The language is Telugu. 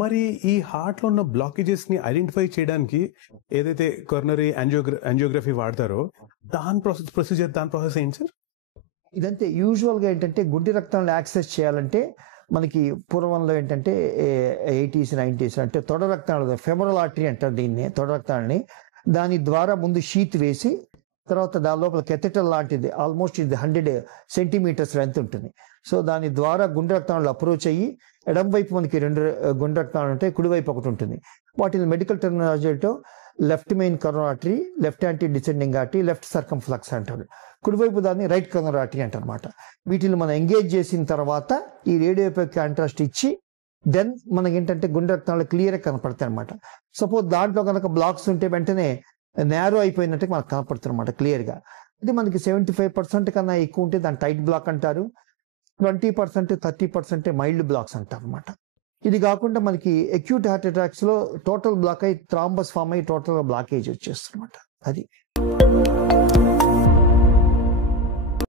మరి ఈ హార్ట్ లో ఉన్న బ్లాకేజెస్ ని ఐడెంటిఫై చేయడానికి ఏదైతే కొరోనరీ యాంజియోగ్రఫీ వాడతారో దాని ప్రాసెస్ ఏంటి సార్? ఇదంతే. యూజువల్ గా ఏంటంటే గుండె రక్తాలను యాక్సెస్ చేయాలంటే మనకి పూర్వంలో ఏంటంటే 80s 90s అంటే తొడ రక్తాలు, ఫెమరల్ ఆర్టరీ అంటారు దీన్ని, తొడ రక్తాలని. దాని ద్వారా ముందు షీత్ వేసి తర్వాత దాని లోపల కెథెటర్ లాంటిది ఆల్మోస్ట్ ఇది 100 సెంటీమీటర్స్ లెంత్ ఉంటుంది. సో దాని ద్వారా గుండె రక్తాలు అప్రోచ్ అయ్యి ఎడం వైపు మనకి 2 గుండె రక్తాలు ఉంటాయి, కుడివైపు ఒకటి ఉంటుంది. వాటిని మెడికల్ టెర్మినాలజీతో left main coronary artery, left anti descending artery, left circumflex అంటారు. కుడివైపు దాన్ని రైట్ కరోనరీ ఆర్టరీ అంటారన్నమాట. వీటిని మనం ఎంగేజ్ చేసిన తర్వాత ఈ రేడియో కాంట్రాస్ట్ ఇచ్చి దెన్ మనకి ఏంటంటే గుండె రక్తాలు క్లియర్గా కనపడతాయి అనమాట. సపోజ్ దాంట్లో కనుక బ్లాక్స్ ఉంటే వెంటనే నేరో అయిపోయినట్టు మనకు కనపడుతుంది అనమాట క్లియర్గా. ఇది మనకి 75% కన్నా ఎక్కువ ఉంటే దాన్ని టైట్ బ్లాక్ అంటారు. 20% 30% మైల్డ్ బ్లాక్స్ అంటారు అనమాట. ఇది కాకుండా మనకి అక్యూట్ హార్ట్ అటాక్స్ లో టోటల్ బ్లాక్ అయ్యి థ్రాంబస్ ఫామ్ అయ్యి టోటల్ బ్లాకేజ్ వచ్చేస్తుంది అనమాట. అది